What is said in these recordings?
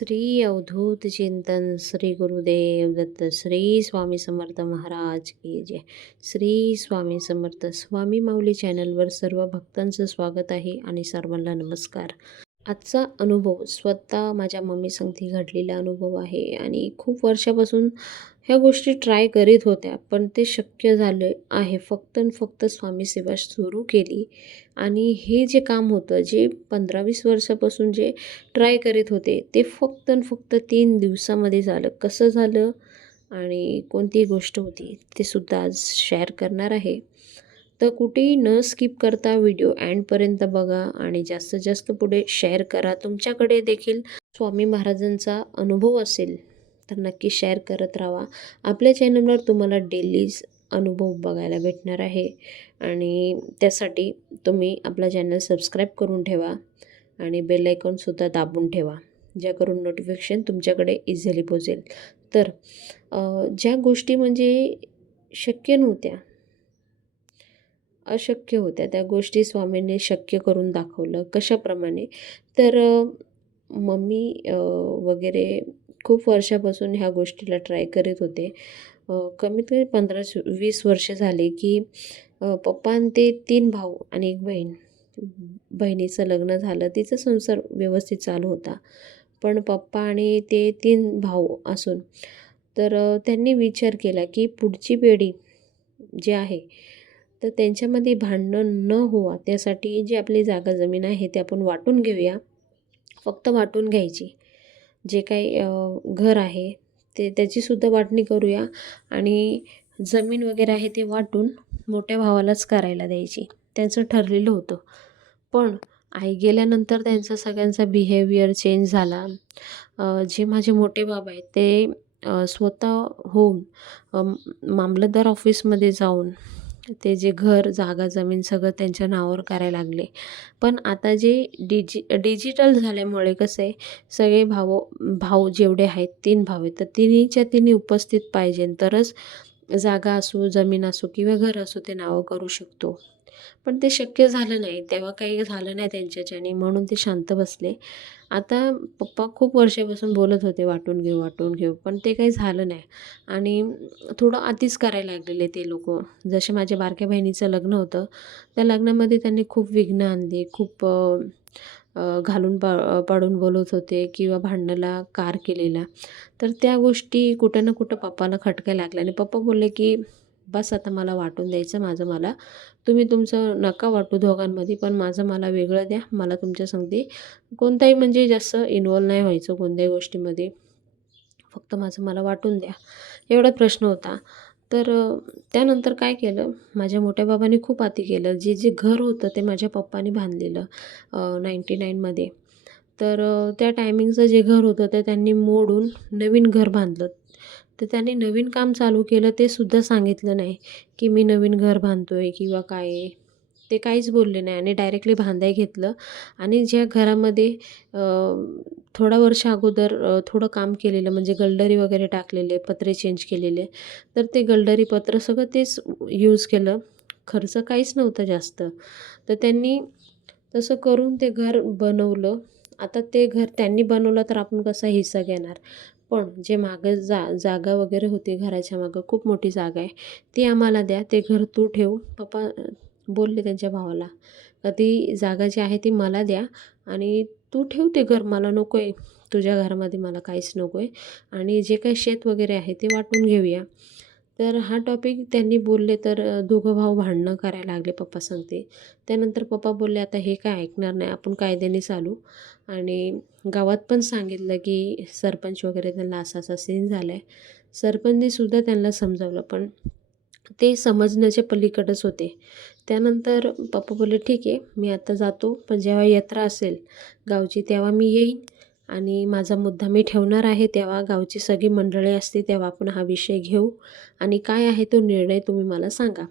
श्री अवधूत चिंतन श्री गुरुदेव दत्त श्री स्वामी समर्थ महाराज की जय. श्री स्वामी समर्थ. स्वामी माऊली चॅनलवर सर्व भक्तांचं स्वागत आहे आणि सर्वांना नमस्कार. आजचा अनुभव स्वतः माझ्या मम्मी संगती घडलेला अनुभव आहे आणि खूप वर्षापासून ह्या गोष्टी ट्राय करीत होत्या, पण ते शक्य झालं आहे फक्त आणि फक्त स्वामी सेवा सुरू केली. आणि हे जे काम होतं, जे 15-20 वर्षापासून जे ट्राय करीत होते, ते फक्त आणि फक्त 3 दिवसामध्ये झालं. कसं झालं आणि कोणती गोष्ट होती ते सुद्धा आज शेअर करणार आहे. तर कुठेही न स्किप करता व्हिडिओ एंडपर्यंत बघा आणि जास्तीत जास्त पुढे शेअर करा. तुमच्याकडे देखील स्वामी महाराजांचा अनुभव असेल तर नक्की शेअर करत राहा. आपल्या चॅनलवर तुम्हाला डेलीच अनुभव बघायला भेटणार आहे आणि त्यासाठी तुम्ही आपला चॅनल सबस्क्राईब करून ठेवा आणि बेल आयकॉनसुद्धा दाबून ठेवा, ज्याकरून नोटिफिकेशन तुमच्याकडे इझिली पोहोचेल. तर ज्या गोष्टी म्हणजे शक्य नव्हत्या, अशक्य होत्या, त्या गोष्टी स्वामींनी शक्य करून दाखवलं. कशाप्रमाणे तर मम्मी वगैरे खूप वर्षापासून ह्या गोष्टीला ट्राय करीत होते. कमीत कमी 15-20 वर्ष झाले की पप्पा आणि ते 3 भाऊ आणि 1 बहीण. बहिणीचं लग्न झालं, तिचा संसार व्यवस्थित चालू होता. पण पप्पा आणि ते 3 भाऊ असून तर त्यांनी विचार केला की पुढची पिढी जी आहे तर त्यांच्यामध्ये भांडणं न होवा त्यासाठी जी आपली जागा जमीन आहे ते आपण वाटून घेऊया. फक्त वाटून घ्यायची. जे काही घर आहे ते त्याचीसुद्धा वाटणी करूया आणि जमीन वगैरे आहे ते वाटून मोठ्या भावालाच करायला द्यायची. त्यांचं ठरलेलं होतं. पण आई गेल्यानंतर त्यांचा सगळ्यांचा बिहेवियर चेंज झाला. जे माझे मोठे बाबा आहेत ते स्वतः होऊन मामलतदार ऑफिसमध्ये जाऊन ते जे घर, जागा, जमीन सगळं त्यांच्या नावावर करायला लागले. पण आता जे डिजिटल झाल्यामुळे कसं आहे, सगळे भाऊ जेवढे आहेत 3 भाऊ आहेत, तर तिन्हीच्या तिन्ही उपस्थित पाहिजे तरच जागा असो, जमीन असो किंवा घर असो ते नावं करू शकतो. पण ते शक्य झालं नाही. तेव्हा काही झालं नाही त्यांच्याच्याने, म्हणून ते शांत बसले. आता पप्पा खूप वर्षापासून बोलत होते वाटून घेऊ, वाटून घेऊ, पण ते काही झालं नाही. आणि थोडं अतिच करायला लागलेले ते लोकं. जसे माझ्या बारक्या बहिणीचं लग्न होतं, त्या लग्नामध्ये त्यांनी खूप विघ्न आणली. खूप घालून पाडून बोलत होते किंवा भांडणाला कार केलेला. तर त्या गोष्टी कुठं ना कुठं पप्पाला खटकायला लागल्या आणि पप्पा बोलले की बस आता मला वाटून द्यायचं माझं मला. तुम्ही तुमचं नका वाटू दोघांमध्ये, पण माझं मला वेगळं द्या. मला तुमच्या संगती कोणताही म्हणजे जास्त इन्व्हॉल्व नाही व्हायचं कोणत्याही गोष्टीमध्ये. फक्त माझं मला वाटून द्या. एवढा प्रश्न होता. तर त्यानंतर काय केलं, माझ्या मोठ्या बाबांनी खूप अति केलं. जे घर होतं ते माझ्या पप्पांनी बांधलेलं 99मध्ये. तर त्या टायमिंगचं जे घर होतं ते त्यांनी मोडून नवीन घर बांधलं. तर त्यांनी नवीन काम चालू केलं ते सुद्धा सांगितलं नाही की मी नवीन घर बांधतोय किंवा काय आहे. ते काहीच बोलले नाही आणि डायरेक्टली बांधायला घेतलं. आणि ज्या घरामध्ये थोडा वर्ष अगोदर थोडं काम केलेलं म्हणजे गल्डरी वगैरे टाकलेले, पत्रे चेंज केलेले, तर ते गल्डरी पत्र सगळं तेच यूज केलं. खर्च काहीच नव्हता जास्त. तर त्यांनी तसं करून ते घर बनवलं. आता ते घर त्यांनी बनवलं तर आपण कसा हिस्सा घेणार. पण जे मागं जागा वगैरे होती, घराच्या मागं खूप मोठी जागा आहे, ती आम्हाला द्या. ते घर तू ठेव. पप्पा बोलले त्यांच्या भावाला का ती जागा जी आहे ती मला द्या आणि तू ठेव ते घर, मला नको आहे तुझ्या घरामध्ये, मला काहीच नको आहे. आणि जे काही शेत वगैरे आहे ते वाटून घेऊया. तर हा टॉपिक त्यांनी बोलले तर दोघं भाऊ भांडणं करायला लागले पप्पा सांगते. त्यानंतर पप्पा बोलले आता हे काय ऐकणार नाही, आपण कायद्याने चालू. आणि गावात पण सांगितलं की सरपंच वगैरे त्यांना असा सीन झाला आहे. सरपंचनीसुद्धा त्यांना समजावलं, पण ते समजण्याच्या पलीकडेच होते. त्यानंतर पप्पा बोलले ठीक आहे, मी आता जातो, पण जेव्हा यात्रा असेल गावची तेव्हा मी येईन आणि माझा मुद्दा मी ठेवणार आहे. तेव्हा गावची सगळी मंडळी असते तेव्हा आपण हा विषय घेऊ आणि काय आहे तो निर्णय तुम्ही मला सांगा.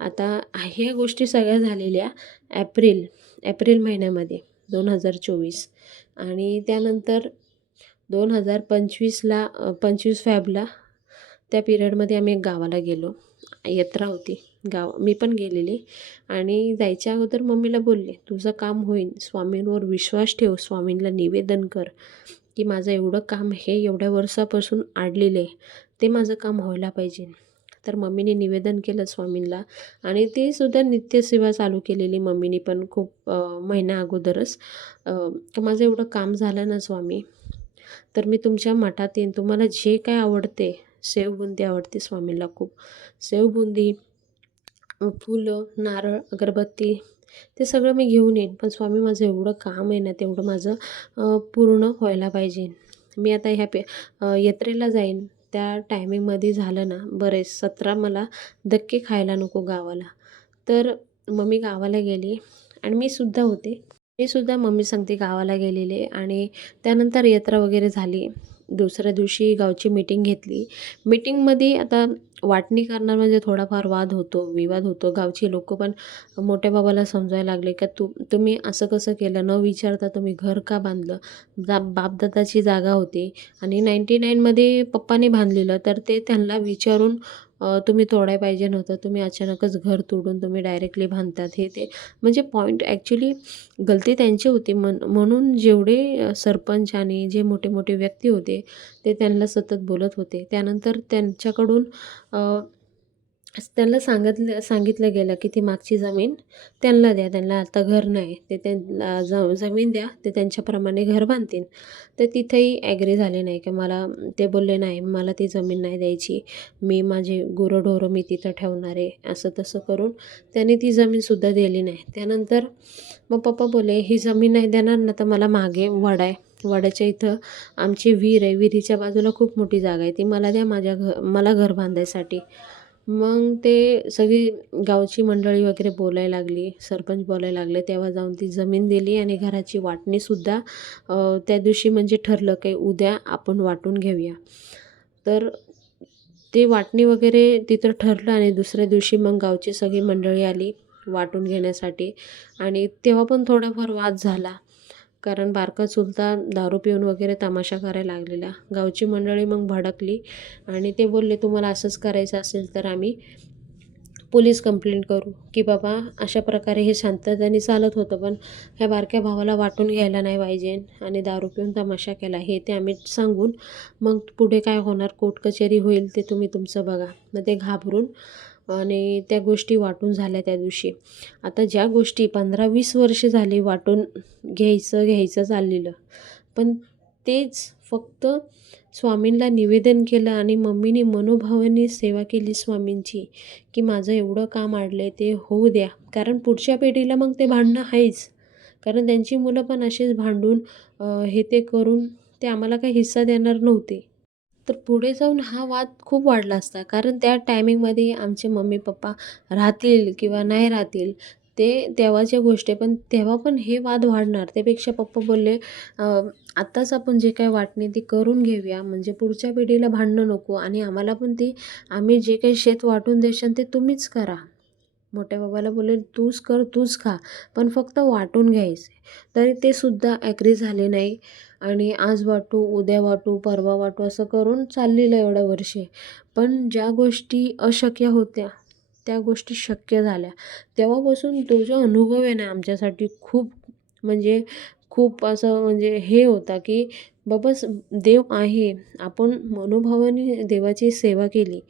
आता ह्या गोष्टी सगळ्या झालेल्या एप्रिल महिन्यामध्ये 2024. आणि त्यानंतर 2025ला 25 फेबला त्या पिरियडमध्ये आम्ही एक गावाला गेलो. यात्रा होती. मी पण गेलेले. आणि जायच्या अगोदर मम्मीला बोलले तुझं काम होईल, स्वामींवर विश्वास ठेव, स्वामींना निवेदन कर की माझं एवढं काम हे एवढ्या वर्षापासून अडलेलं आहे, ते माझं काम व्हायला पाहिजे. तर मम्मीने निवेदन केलं स्वामींना आणि ते सुद्धा नित्यसेवा चालू केलेली मम्मीनी पण खूप महिन्या अगोदरच. की माझं एवढं काम झालं ना स्वामी, तर मी तुमच्या मठात येईन. तुम्हाला जे काय आवडते, सेवबुंदी आवडते स्वामींना खूप. सेवबुंदी, फुलं, नारळ, अगरबत्ती ते सगळं मी घेऊन येईन. पण स्वामी माझं एवढं काम आहे ना, तेवढं माझं पूर्ण व्हायला पाहिजे. मी आता यात्रेला जाईन. त्या टायमिंगमध्ये झालं ना, बरेच 17 मला धक्के खायला नको गावाला. तर मम्मी गावाला गेली आणि मी सुद्धा होते. मी सुद्धा मम्मी सांगते गावाला गेलेले आणि त्यानंतर यात्रा वगैरे झाली. दुसऱ्या दिवशी गावची मीटिंग घेतली. मीटिंगमध्ये आता वाटणी करणार म्हणजे थोडाफार वाद होतो, विवाद होतो. गावची लोकं पण मोठ्या बाबाला समजायला लागले, की तुम्ही असं कसं केलं? न विचारता तुम्ही घर का बांधलं? बापदादाची जागा होती आणि 99 मध्ये पप्पाने बांधलेलं, तर ते त्यांना विचारून तुम्ही तोडायला पाहिजे नव्हतं. तुम्ही अचानकच घर तोडून तुम्ही डायरेक्टली बांधतात. हे ते म्हणजे पॉईंट ॲक्च्युली गलती त्यांची होती. म्हणून जेवढे सरपंच आणि जे मोठे-मोठे व्यक्ती होते, ते त्यांना सतत बोलत होते. त्यानंतर त्यांच्याकडून त्यांना सांगितलं गेलं, की ती मागची जमीन त्यांना द्या. त्यांना आता घर नाही. ते त्यांना जमीन द्या. ते त्यांच्याप्रमाणे घर बांधतील. तर तिथेही ॲग्री झाले नाही, की मला ते बोलले, "नाही, मला ती जमीन नाही द्यायची. मी माझे गुरंढोरं मी तिथं ठेवणार आहे." असं तसं करून त्यांनी ती जमीनसुद्धा दिली नाही. त्यानंतर मग पप्पा बोलले, "ही जमीन नाही देणार ना, तर मला मागे वडा आहे. वड्याच्या इथं आमची विहीर आहे. विहिरीच्या बाजूला खूप मोठी जागा आहे. ती मला द्या मला घर बांधायसाठी." मग ते सगळी गावची मंडळी वगैरे बोलायला लागली, सरपंच बोलायला लागले. तेव्हा जाऊन ती जमीन दिली आणि घराची वाटणीसुद्धा त्या दिवशी म्हणजे ठरलं, की उद्या आपण वाटून घेऊया. तर ते वाटणी वगैरे तिथं ठरलं आणि दुसऱ्या दिवशी मग गावची सगळी मंडळी आली वाटून घेण्यासाठी आणि तेव्हा पण थोडाफार वाद झाला. कारण बारका चुलता दारू पिऊन वगैरे तमाशा करायला लागलेला. गावची मंडळी मग भडकली आणि ते बोलले, "तुम्हाला असंच करायचं असेल तर आम्ही पोलीस कंप्लेंट करू, की बाबा अशा प्रकारे हे शांततेने चालत होतं, पण ह्या बारक्या भावाला वाटून घ्यायला नाही पाहिजे आणि दारू पिऊन तमाशा केला हे ते आम्ही सांगून मग पुढे काय होणार कोर्ट कचेरी होईल ते तुम्ही तुमचं बघा." मग ते घाबरून आणि त्या गोष्टी वाटून झाल्या त्या दिवशी. आता ज्या गोष्टी 15-20 वर्षे झाली वाटून घ्यायचं चाललेलं, पण तेच फक्त स्वामींना निवेदन केलं आणि मम्मीने मनोभावाने सेवा केली स्वामींची, की माझं एवढं काम अडलंय ते होऊ द्या. कारण पुढच्या पिढीला मग ते भांडणं आहेच. कारण त्यांची मुलं पण अशीच भांडून हे ते करून ते आम्हाला काही हिस्सा देणार नव्हते. तर पुढे जाऊन हा वाद खूप वाढला असता. कारण त्या टायमिंगमध्ये आमचे मम्मी-पप्पा राहतील किंवा नाही राहतील, ते तेव्हाच्या गोष्टी पण तेव्हा पण हे वाद वाढणार. त्यापेक्षा पप्पा बोलले, आत्ताच आपण जे काही वाटणी ती करून घेऊया, म्हणजे पुढच्या पिढीला भांडणं नको आणि आम्हाला पण ती आम्ही जे काही शेत वाटून देशाल ते तुम्हीच करा." मोठ्या बाबाला बोलले, "तूच कर, तूच खा, पण फक्त वाटून घ्यायचे." तरी ते सुद्धा ॲग्री झाले नाही आणि आज वाटू, उद्या वाटू, परवा वाटू असं करून चाललेलं एवढ्या वर्षे. पण ज्या गोष्टी अशक्य होत्या, त्या गोष्टी शक्य झाल्या. तेव्हापासून तो जो अनुभव आहे ना आमच्यासाठी खूप म्हणजे खूप असं म्हणजे हे होता, की बाबा देव आहे. आपण मनोभावाने देवाची सेवा केली,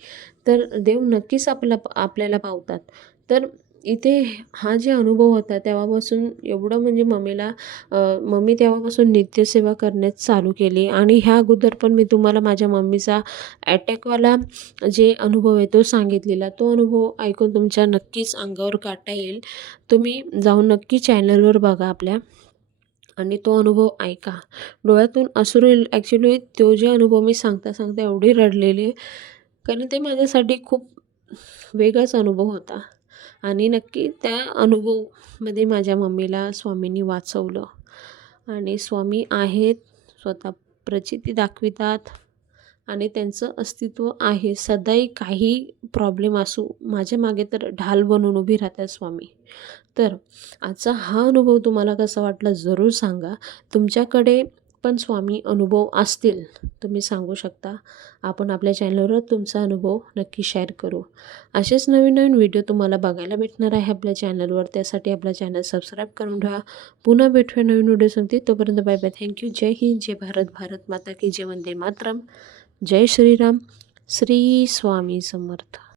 तर देव नक्कीच आपल्याला पावतात. तर इथे हा जे अनुभव होता तेव्हापासून एवढं म्हणजे मम्मी तेव्हापासून नित्यसेवा करण्यास चालू केली आणि ह्या अगोदर पण मी तुम्हाला माझ्या मम्मीचा अटॅकवाला जे अनुभव आहे तो सांगितलेला. तो अनुभव ऐकून तुमच्या नक्कीच अंगावर काटा येईल. तुम्ही जाऊन नक्की चॅनलवर बघा आपल्या आणि तो अनुभव ऐका. डोळ्यातून अश्रू येईल. ॲक्च्युली तो जे अनुभव मी सांगता एवढी रडलेली, कारण ते माझ्यासाठी खूप वेगळाच अनुभव होता आणि नक्की त्या अनुभवमध्ये माझ्या मम्मीला स्वामींनी वाचवलं आणि स्वामी आहेत, स्वतः प्रचिती दाखवितात आणि त्यांचं अस्तित्व आहे. सदाही काही प्रॉब्लेम असो, माझ्या मागे तर ढाल बनून उभी राहतात स्वामी. तर आजचा हा अनुभव तुम्हाला कसा वाटला जरूर सांगा. तुमच्याकडे पण स्वामी अनुभव असतील तुम्ही सांगू शकता. आपण आपल्या चॅनलवर तुमचा अनुभव नक्की शेअर करू. असेच नवीन नवीन व्हिडिओ तुम्हाला बघायला भेटणार आहे आपल्या चॅनलवर. त्यासाठी आपला चॅनल सबस्क्राईब करून ठेवा. पुन्हा भेटूया नवीन व्हिडिओ सांगते. तोपर्यंत बाय बाय. थँक्यू. जय हिंद, जय भारत, भारत माता की जय, वंदे मातरम, जय श्रीराम, श्री स्वामी समर्थ.